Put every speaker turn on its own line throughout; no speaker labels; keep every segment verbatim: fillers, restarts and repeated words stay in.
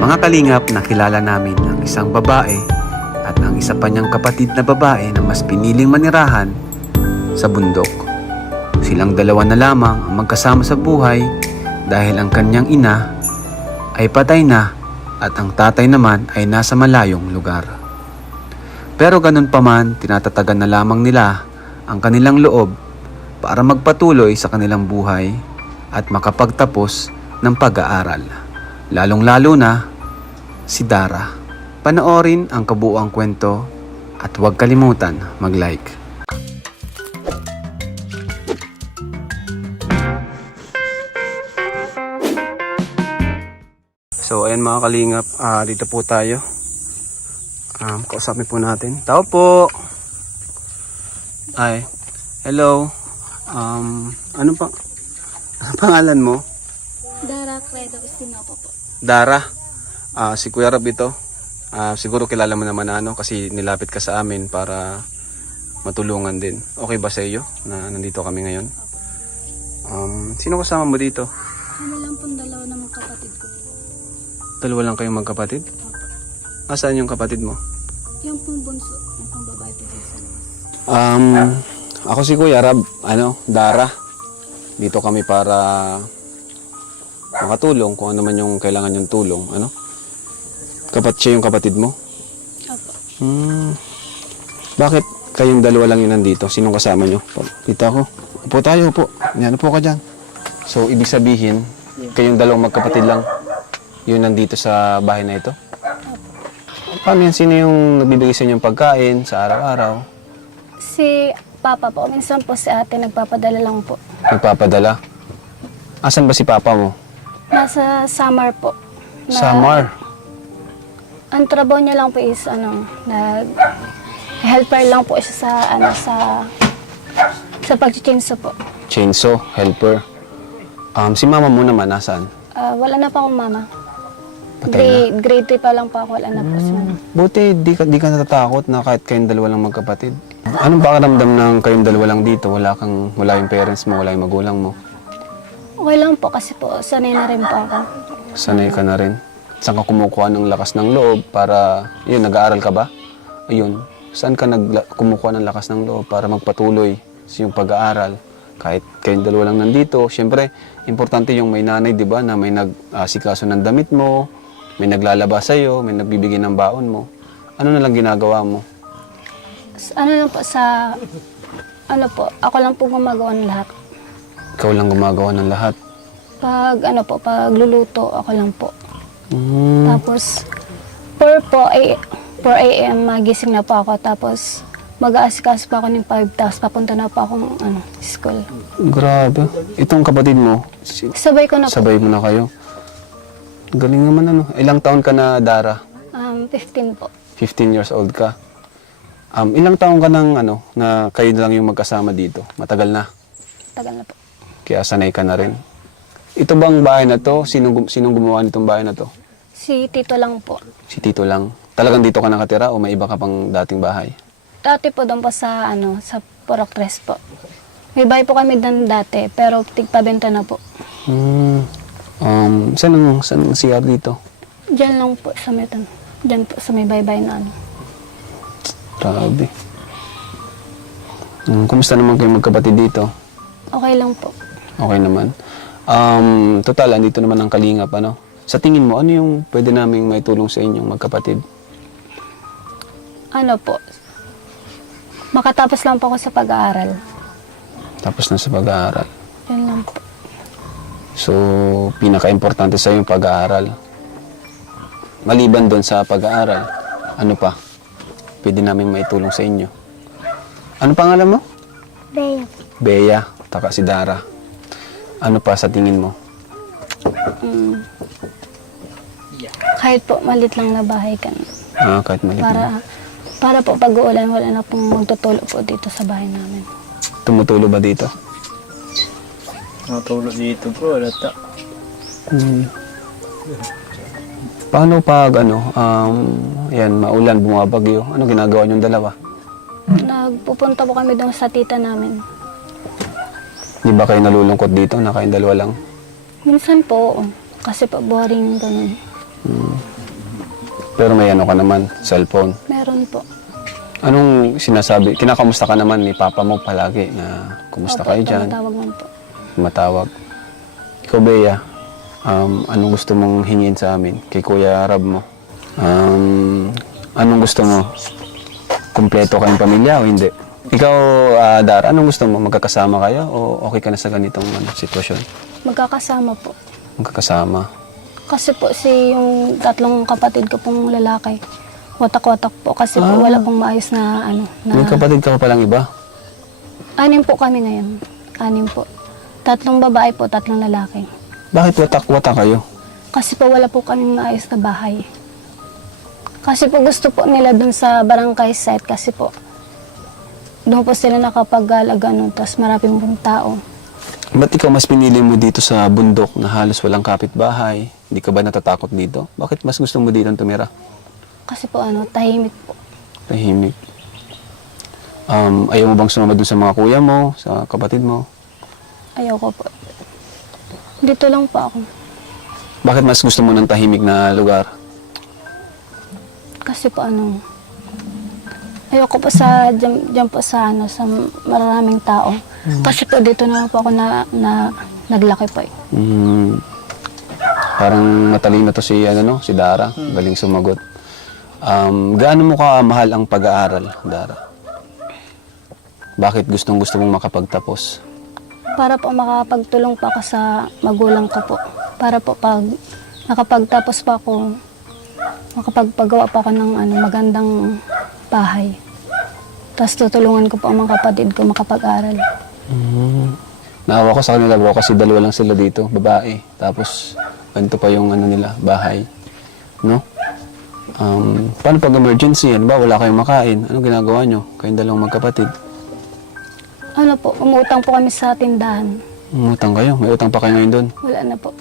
Mga kalingap, nakilala namin ang isang babae at ang isa pa niyang kapatid na babae na mas piniling manirahan sa bundok. Silang dalawa na lamang ang magkasama sa buhay dahil ang kanyang ina ay patay na at ang tatay naman ay nasa malayong lugar. Pero ganun pa man, tinatatagan na lamang nila ang kanilang loob para magpatuloy sa kanilang buhay at makapagtapos ng pag-aaral. Lalong-lalo na si Dara. Panoorin ang kabuuang kwento at huwag kalimutan mag-like. So ayan mga kalingap, uh, dito po tayo. Um, kausapin po natin. Tao po! Ay, hello. Um, ano pa? Ano pangalan mo?
Dara Credo Estinopo po.
Dara. Uh, si Kuya Rab ito. Uh, siguro kilala mo naman na ano kasi nilapit ka sa amin para matulungan din. Okay ba sa iyo na nandito kami ngayon? Um, sino kasama mo dito?
Ano lang pong dalawa ng mga kapatid ko.
Dalawa lang kayong magkapatid?
Opo.
Asaan yung kapatid mo?
Yung pong bunso, yung pong babae po dyan sa labas.
Um, ako si Kuya Rab, ano, Dara. Dito kami para makatulong kung ano man yung kailangan yung tulong, ano? Kapat siya yung kapatid mo?
Opo.
Hmm. Bakit kayong dalawa lang yun nandito? Sinong kasama nyo? Dito ako. Upo tayo, upo. Yan, upo ka dyan. So, ibig sabihin, kayong dalawang magkapatid lang yun nandito sa bahay na ito? Paano yan? Sino yung nagbibigay sa inyong pagkain sa araw-araw?
Si Papa po, minsan po si ate nagpapadala lang po.
Nagpapadala? Asan ba si Papa mo?
Nasa Samar po. Na-
Samar?
Ang trabaho niya lang po is ano, nag helper lang po siya sa ano sa sa pagchichinso po.
Chainsaw, helper. Um, si mama mo naman, nasaan?
Ah, wala na pa akong mama.
Patay
Grade, grade three pa lang po ako, wala na po si mama.
Buti, di ka, di ka natatakot na kahit kayong dalawa lang magkapatid. Anong pakiramdam ng kayong dalawa lang dito? Wala kang, wala yung parents mo, wala yung magulang mo.
Okay lang po kasi po sanay na rin po ako.
Sanay ka na rin. Saan ka kumukuha ng lakas ng loob para, yun, nag-aaral ka ba? Ayun, saan ka nag kumukuha ng lakas ng loob para magpatuloy sa iyong pag-aaral? Kahit kayong dalawa lang nandito, syempre, importante yung may nanay, di ba, na may nag-asikaso ng damit mo, may naglalaba sa'yo, may nagbibigay ng baon mo. Ano na lang ginagawa mo?
S- Ano lang po sa, ano po, ako lang po gumagawa ng lahat.
Ikaw lang gumagawa ng lahat.
Pag ano po, pag luluto, ako lang po.
Mm.
Tapos, four po, ay, four a m magising na po ako. Tapos, mag-aasikaso pa ako ng five, tapos papunta na po akong ano, school.
Grabe. Itong kapatid mo, si-
Sabay ko na po,
sabay mo na kayo. Galing naman ano. Ilang taon ka na, Dara?
um, fifteen po.
fifteen years old ka. Um, ilang taon ka nang ano, na kayo na lang yung magkasama dito? Matagal na.
Tagal na po.
Kaya sanay ka na rin. Ito bang bahay na to? Sinong, sinong gumawa nitong bahay na to?
Si Tito lang po.
Si Tito lang. Talagang dito ka nakatira o may iba ka pang dating bahay?
Dati po doon po sa, ano, sa Purok Tres po. May bahay po kami doon dati, pero tigpabenta na po.
Hmm. Um, saan ang, saan ang C R dito?
Diyan lang po sa may, diyan po sa may baybay na ano.
Grabe. Um, kumusta naman kayo magkapatid dito?
Okay lang po.
Okay naman. Um, total, andito naman ang kalingap, ano? Sa tingin mo, ano yung pwede naming may tulong sa inyong magkapatid?
Ano po, makatapos lang po ako sa pag-aaral.
Tapos na sa pag-aaral.
Yan lang po.
So, pinaka-importante sa yung pag-aaral. Maliban doon sa pag-aaral, ano pa? Pwede naming maitulong sa inyo. Ano pangalan mo?
Bea.
Bea, taka si Dara. Ano pa sa tingin mo?
Mm. Kahit po malit lang na bahay ka na.
Ah, kahit maliit na.
Para, para po pag-uulan, wala na pong magtutulo po dito sa bahay namin.
Tumutulo ba dito?
Matulog dito po, wala ta.
Hmm. Paano pag ano, um, yan, maulan, bumabagyo? Ano ginagawa niyong dalawa?
Nagpupunta po kami doon sa tita namin.
Di ba kayo nalulungkot dito na kayong dalawa lang?
Minsan po, kasi po boring ganun.
Hmm. Pero may ano ka naman, cellphone.
Meron po.
Anong sinasabi? Kinakamusta ka naman ni Papa mo palagi na kumusta
Opo,
kayo dyan?
tumatawag man po.
Matawag. Ikaw, Bea, um, anong gusto mong hingin sa amin? Kay Kuya Rab mo? Um, anong gusto mo? Kumpleto kayong pamilya o hindi? Ikaw, ah, Dar, anong gusto mo? Magkakasama kayo o okay ka na sa ganitong ano, sitwasyon?
Magkakasama po.
Magkakasama.
Kasi po si yung tatlong kapatid ko pong lalaki, watak-watak po kasi po
Ah.
wala pong maayos na ano na
May kapatid ka pa palang iba?
anim po kami ngayon. Anim po. Tatlong babae po, tatlong lalaki.
Bakit watak-watak kayo?
Kasi po wala po kaming maayos na bahay. Kasi po gusto po nila dun sa barangay site kasi po doon po sila nakapag-alaga nun, tapos maraming pong tao.
Ba't ikaw mas pinili mo dito sa bundok na halos walang kapitbahay? Hindi ka ba natatakot dito? Bakit mas gusto mo dito tumira?
Kasi po ano, tahimik po.
Tahimik. Um, ayaw mo bang sumama dun sa mga kuya mo, sa kapatid mo?
Ayoko po. Dito lang po ako.
Bakit mas gusto mo ng tahimik na lugar?
Kasi po ano, ayoko po sa, dyan, dyan po sa ano, sa maraming tao. Kasi po dito na lang po ako na, na naglaki po eh.
Hmm, parang matalino to si, ano, no? Si Dara. Galing sumagot. Um, gaano mo ka mahal ang pag-aaral, Dara? Bakit gustong gusto mong makapagtapos?
Para po makapagtulong pa ako sa magulang ko po. Para po pag nakapagtapos pa ako, makapagpagawa pa ako ng ano, magandang bahay. Tapos tutulungan ko po ang mga kapatid ko makapag-aral.
Mm. Naawa ko sa kanila bro kasi dalawa lang sila dito, babae. Tapos ganito pa yung ano nila, bahay. No? Um, paano pag emergency yan ba? Wala kayong makain. Ano ginagawa nyo? Kayong dalawang magkapatid.
Ano po, umutang po kami sa tindahan.
Umutang kayo? May utang pa kayo ngayon doon?
Wala na po.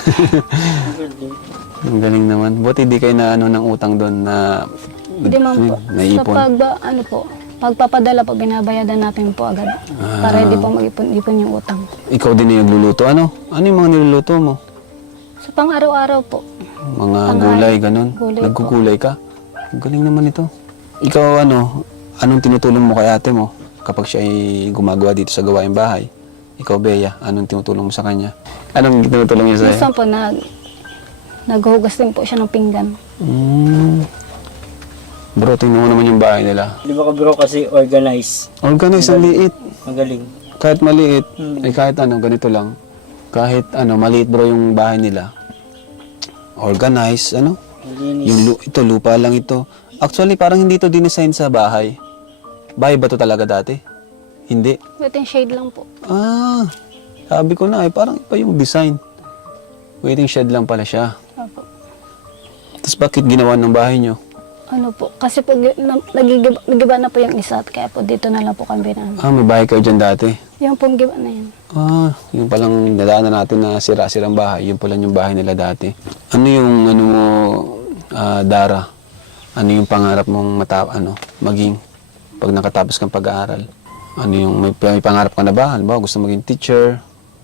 Ang galing naman. Buti di kayo na ano ng utang doon na
Hindi man po. Sa
naipon.
pag, ano po, pagpapadala po, binabayadan natin po agad. Para hindi po mag-ipon-ipon yung utang.
Ikaw din yung nagluluto. Ano? Ano yung mga niluluto mo?
Sa pang-araw-araw po,
Mga
Tanghali.
gulay, ganun.
Gulay po.
Naggugulay ka? Ang galing naman ito. Ikaw ano, anong tinutulong mo kay ate mo kapag siya ay gumagawa dito sa gawaing bahay? Ikaw, Bea, anong tinutulong mo sa kanya? Anong tinutulong niya sa'yo?
minsan po nag, naghuhugas din po siya ng pinggan.
Mm. Bro, tingnan mo naman yung bahay nila.
Di ba ka bro kasi organize,
Organize, ang liit.
magaling.
Kahit maliit,
Hmm.
ay kahit ano, ganito lang. Kahit ano, maliit bro yung bahay nila. Organize, ano?
Malinis.
Yung lu- ito, lupa lang ito. Actually, parang hindi ito dinesign sa bahay. Bahay ba ito talaga dati? Hindi.
Waiting shade lang po.
Ah, sabi ko na, ay parang iba yung design. Waiting shed lang pala siya.
Opo.
Tapos bakit ginawa ng bahay nyo?
Ano po, kasi po gi- na, nagigiba, nagiba na po yung isa, at kaya po dito na lang po kami binaan.
Ah, may bahay kayo dyan dati.
Yung pong giba na yan.
Ah, yung palang nadaanan natin na sira-sirang bahay. Yung pala yung bahay nila dati. Ano yung, ano mo, ah, Dara? Ano yung pangarap mong mata, ano, maging pag nakatapos kang pag-aaral? Ano yung, may, may pangarap ka na ba? Halimbawa, gusto maging teacher?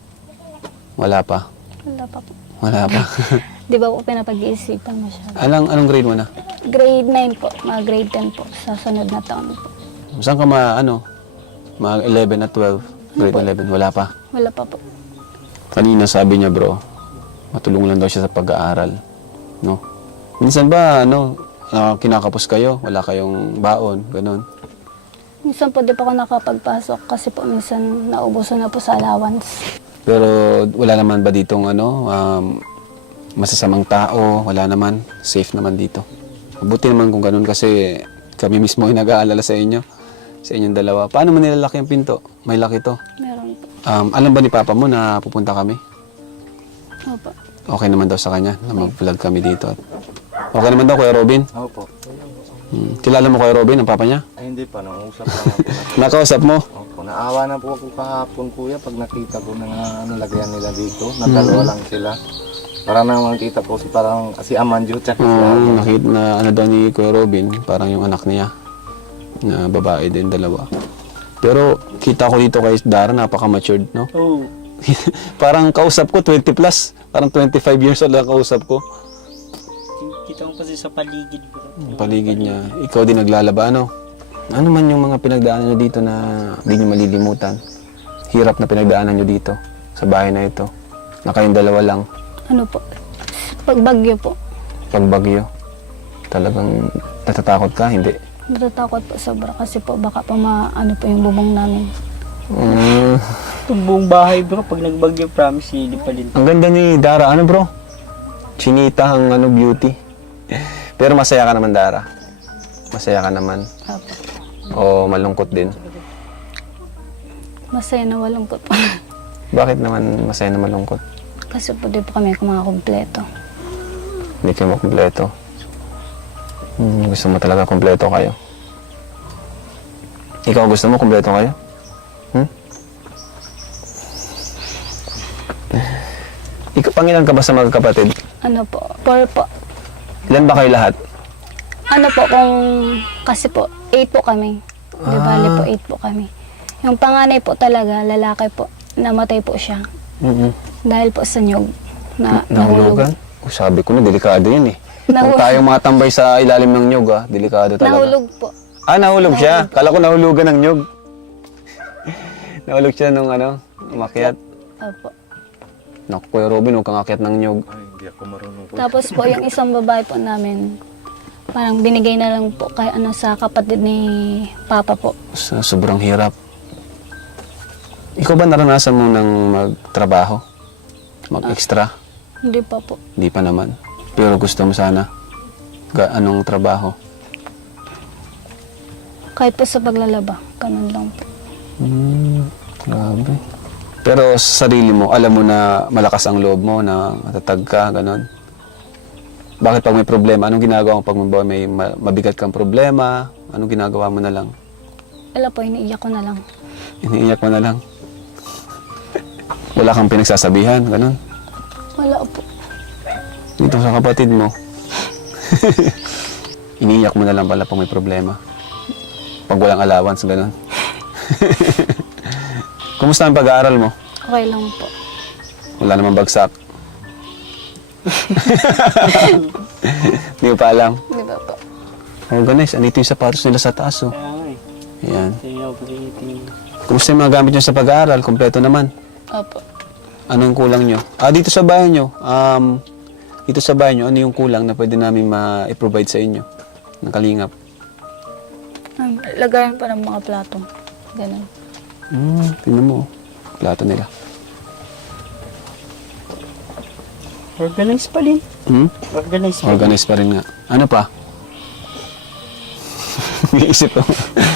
Wala pa.
Wala pa po.
Wala pa.
Di ba po pinapag-iisipan masyado?
Anong, anong grade mo na?
Grade nine po, mga grade ten po, sa sunod na taon po.
Saan ka ma, ano, mga eleven at twelve? Grade eleven, wala pa.
Wala pa po.
Kanina sabi niya bro, matulungan lang daw siya sa pag-aaral. No? Minsan ba, ano, ah, kinakapos kayo? Wala kayong baon, ganun.
Minsan po di pa ako nakapagpasok kasi po minsan naubuso na po sa allowance.
Pero wala naman ba ditong ano, um, masasamang tao? Wala naman. Safe naman dito. Mabuti naman kung ganun kasi kami mismo ay nag-aalala sa inyo. Sa inyong dalawa. Paano mo nilalaki ang pinto? May laki to.
Meron po.
Um, alam ba ni Papa mo na pupunta kami?
Opo.
Okay naman daw sa kanya na mag-vlog kami dito. Okay naman daw, Kuya Robin?
Opo.
Hmm. Kilala mo Kuya Robin, ang papa niya?
Ay, hindi pa. Nangusap lang ako.
Nakausap mo?
Opo. Naawa na po ako kahapon, kuya, pag nakita ko na ano, lagyan nila dito. Nagdalawa lang sila. Para na makita po si parang si Amanjo tsaka si
Oo,
Ate.
nakita na ano daw ni Kuya Robin, parang yung anak niya. Na babae din, dalawa. Pero kita ko dito kay Dara, napaka-matured, no?
Oh,
Parang kausap ko, twenty plus. Parang twenty-five years old lang kausap ko.
nakikita ko kasi sa paligid bro.
Ang paligid niya. Ikaw din naglalaba, ano? Ano man yung mga pinagdaanan nyo dito na hindi nyo malilimutan? Hirap na pinagdaanan nyo dito sa bahay na ito. Na kayong dalawa lang.
Ano po? Pagbagyo po.
Pag bagyo, talagang natatakot ka, hindi?
Natatakot po sobra kasi po baka pa ma, ano po yung bubong namin.
Mm.
Itong buong bahay bro, pag nagbagyo, promise, lilipalin.
Ang ganda ni Dara. Ano bro? Chinita ang ano, beauty. Pero masaya ka naman, Dara. Masaya ka naman.
Apo.
O malungkot din.
Masaya na walang po po.
Bakit naman masaya na malungkot?
Kasi po di po kami mga kompleto.
Hindi kayo makumpleto. Hmm, gusto mo talaga kumpleto kayo. Ikaw gusto mo kumpleto kayo? Hmm? Ikaw, pangilan ka ba sa magkakapatid?
Ano po? Four po.
Ilan ba kayo lahat?
Ano po kung, kasi po, eight po kami. Di bali po, eight po kami. Yung panganay po talaga, lalaki po, namatay po siya.
Mm-mm.
Dahil po sa nyug na
Nahulugan? Oh, sabi ko na, delikado yan eh. Kung
Nahulog.
tayong mga tambay sa ilalim ng nyug ah, delikado talaga.
Nahulog po.
Ah, nahulog siya? Kala ko nahulugan ng nyug. Nahulog siya nung ano, umakyat.
Opo.
Naku, Kuya Robin, huwag kang akyat ng nyug.
Ay, hindi ako marunong po.
Tapos po, yung isang babae po namin, parang binigay na lang po kay ano sa kapatid ni Papa po.
Sa sobrang hirap. Ikaw ba naranasan mo ng magtrabaho? Mag-extra?
Hindi pa po.
Hindi pa naman. Pero gusto mo sana? Ga anong trabaho?
Kahit po sa paglalaba, ganun lang po.
Hmm, grabe. Pero sa sarili mo, alam mo na malakas ang loob mo, na matatag ka, ganon. Bakit pag may problema, anong ginagawa mo pag may ma- mabigat kang problema? Anong ginagawa mo na lang?
Wala po, iniiyak ko na lang.
Iniiyak mo na lang? Wala kang pinagsasabihan, ganon.
Wala po.
Dito sa kapatid mo. Iniiyak mo na lang pala pag may problema. Pag walang allowance, ganon. Kumusta ang pag-aaral mo?
Okay lang po.
Wala namang bagsak. Hindi mo pa alam.
Di ba po?
Oh, guys, andito yung sapatos nila sa taas, oh.
Kaya nga eh.
Ayan.
Tingnan ko rin, tingnan.
Kumusta yung mga gamit nyo sa pag-aaral? Kompleto naman.
Opo.
Anong kulang nyo? Ah, dito sa bahay nyo. Um, dito sa bahay nyo, ano yung kulang na pwede namin ma-provide sa inyo? Ng kalingap.
Um, lagayan pa ng mga plato. Ganun.
Hmm, tingnan mo. Plato nila.
Organize pa din.
Hmm?
Organize pa din.
Organized pa rin nga. Ano pa? Iisip ko.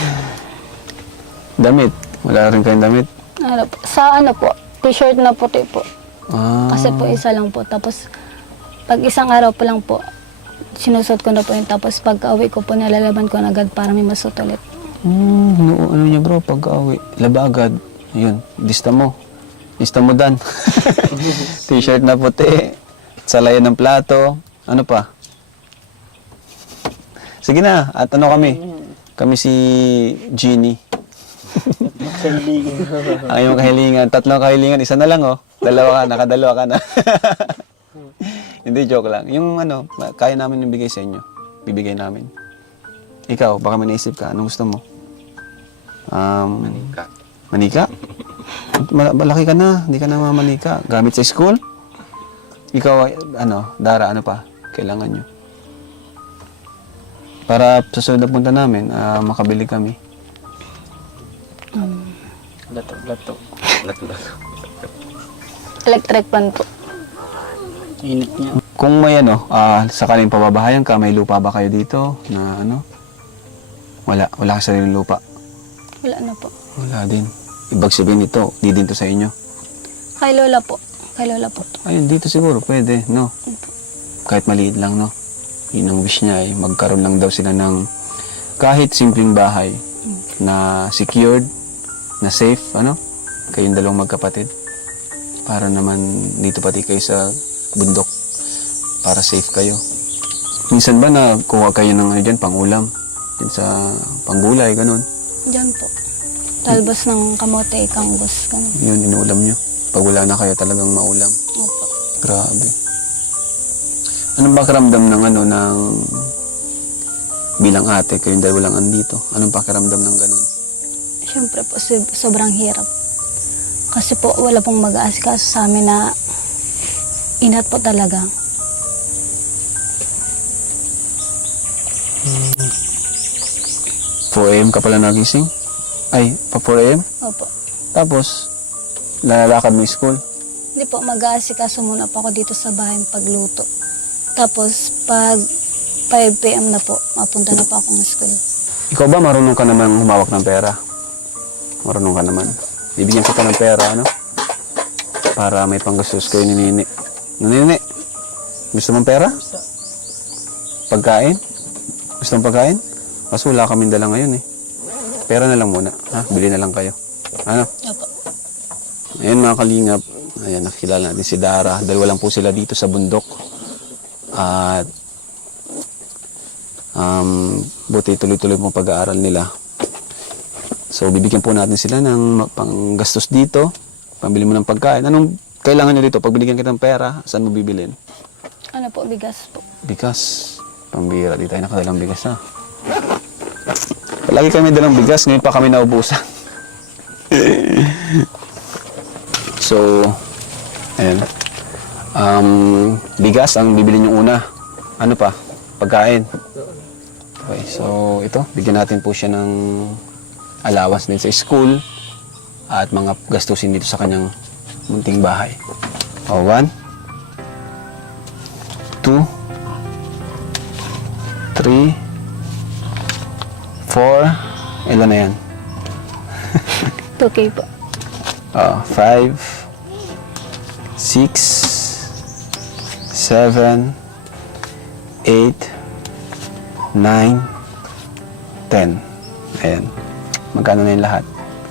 Damit. Wala rin kayong damit.
Ano po? Sa ano po? T-shirt na puti po.
Ah.
Kasi po isa lang po. Tapos pag isang araw po lang po, sinusot ko na po yun. Tapos pag uwi ko po, nalalaban ko na agad para may masot ulit.
Hmm, ano, ano niya bro, pag-awi. Laba agad. Ayun, lista mo. Lista mo dan. T-shirt na puti. Salayan ng plato. Ano pa? Sige na, at ano kami? Kami si Jeannie.
Kaibigan.
Ang iyong kahilingan. Tatlong kahilingan. Isa na lang oh. Dalawa ka, nakadalawa ka na. Hindi, joke lang. Yung ano, kaya namin yung bigay sa inyo. Bibigay namin. Ikaw, baka may naisip ka. Anong gusto mo? Um,
Manika.
Manika? Mal- malaki ka na. Hindi ka na mamanika. Gamit sa school? Ikaw, ano, Dara, ano pa? Kailangan nyo. Para sa sunod na punta namin, ah, makabili kami.
Lato, lato.
Electric pan po.
Init niya.
Kung may ano, ah, sakaling pababahayan ka, may lupa ba kayo dito na ano? Wala. Wala ka sariling lupa.
Wala na po.
Wala din. Ibig sabihin ito, di din to sa inyo.
Kay Lola po. Kay Lola po.
Ayun, dito siguro, pwede, no? Kahit maliit lang, no? Yun ang wish niya, eh. Magkaroon lang daw sila ng kahit simpleng bahay na secured, na safe, ano? Kayong dalawang magkapatid. Para naman dito pati kayo sa bundok. Para safe kayo. Minsan ba na kuha kayo ng ano dyan, pangulam? Dyan sa panggulay, ganun.
Diyan po. Talbos ng kamote, kanggos. Ganun.
Yun, inuulam nyo. Pag wala na kayo talagang maulam.
Opo.
Grabe. Anong pakiramdam ng ano, ng bilang ate, kayong dalawa lang andito? Anong pakiramdam ng ganun?
Siyempre po, so- sobrang hirap. Kasi po, wala pong mag-aasikaso sa amin na inat po talaga.
four a.m. ka pala nagising? Ay, pa four a.m.?
Opo.
Tapos, lalakad mo yung school?
Hindi po, mag-aasikaso muna po ako dito sa bahay pagluto. Tapos, pag five p.m. na po, mapunta na po akong school.
Ikaw ba marunong ka naman humawak ng pera? Marunong ka naman. Bibigyan kita ng pera, ano? Para may panggastos kayo ni Nini. Nini, gusto mong pera? Pagkain? Gusto mong pagkain? Kasi wala kaming dala ngayon eh. Pera na lang muna. Ha? Bili na lang kayo. Ano?
Opo.
Ayan mga kalingap. Ayan, nakikilala natin si Dara. Dalawa lang po sila dito sa bundok. At um, buti tuloy-tuloy pong pag-aaral nila. So, bibigyan po natin sila ng panggastos dito. Pambili mo ng pagkain. Anong kailangan nyo dito? Pag binigyan kita ng pera, saan mo bibilin?
Ano po, bigas po.
Bigas. Pambira. Di tayo nakadalang bigas ha. Palagi kami dalang bigas. Ngayon pa kami naubusan. So, ayan. Um, bigas ang bibili nyo una. Ano pa? Pagkain. Okay, so ito. Bigyan natin po siya ng allowance din sa school at mga gastusin dito sa kanyang munting bahay. O, one, two, three, four, ilan na yan?
two K po.
Oh, five, six, seven, eight, nine, ten. Ayan. Magkano na yung lahat?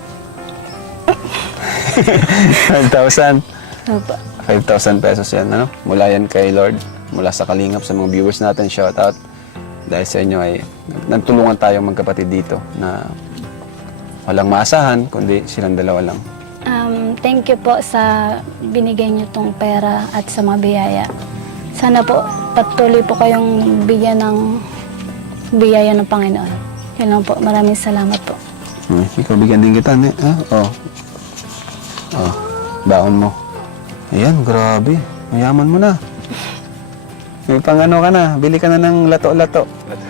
five thousand.
Opo.
five thousand pesos yan, ano? Mula yan kay Lord. Mula sa Kalingap, sa mga viewers natin, shout out. Dahil sa inyo ay nagtulungan tayong magkapatid dito na walang maasahan, kundi silang dalawa lang.
Um, thank you po sa binigay niyo tong pera at sa mga biyaya. Sana po patuloy po kayong bigyan ng biyaya ng Panginoon. Yun lang po. Maraming salamat po.
Hmm, ikaw bigyan din kita, ne? Ah, oh. Oh, baon mo. Ayan, grabe. Mayaman mo na. May pang ano ka na. Bili ka na ng lato-lato.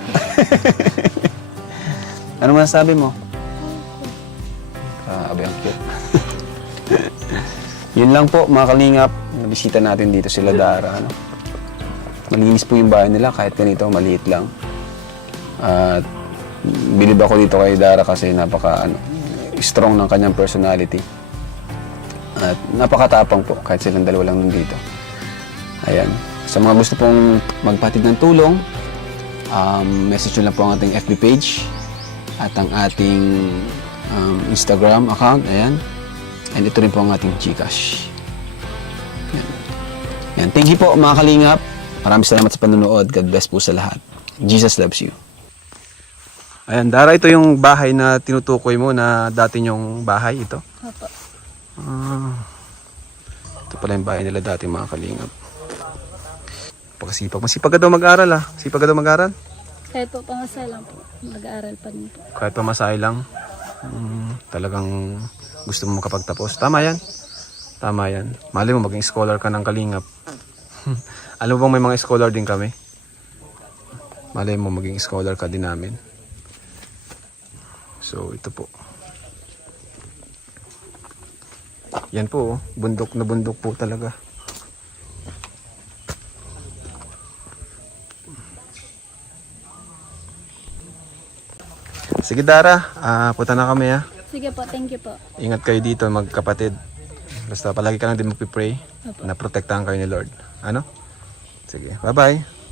Ano masasabi mo? Grabe, ang cute. Yun lang po, mga kalingap. Nabisita natin dito sila Dara. Ano? Malinis po yung bahay nila kahit ganito, maliit lang. At bilib ako dito kay Dara kasi napaka ano, strong ng kanyang personality. At napakatapang po kahit silang dalawa lang nandito. Ayan. Sa mga gusto pong magpatid ng tulong, um, message nyo lang po ang ating F B page at ang ating um, Instagram account. Ayan. And ito rin po ang ating GCash. Ayan. Ayan. Thank you po mga kalingap. Maraming salamat sa panonood. God bless po sa lahat. Jesus loves you. Ayan, Dara, ito yung bahay na tinutukoy mo na dati yung bahay ito.
Opo.
Ah, ito pala yung bahay nila dati mga kalingap. Pagkasipag. Masipag ka daw mag-aral ah. Sipag ka daw mag-aral?
Kahit po pangasay lang po. Mag-aaral pa rin po.
Kahit pamasahe lang. Hmm, talagang gusto mo makapagtapos. Tama yan. Tama yan. Mali mo maging scholar ka ng kalingap. Alam mo bang may mga scholar din kami? Mali mo maging scholar ka din namin. So, ito po. Yan po, oh. Bundok na bundok po talaga. Sige Dara, ah, punta na kami ha.
Sige po, thank you po.
Ingat kayo dito magkapatid. Basta palagi ka lang din magpipray
Opo.
na protektahan kayo ni Lord. Ano? Sige, bye-bye.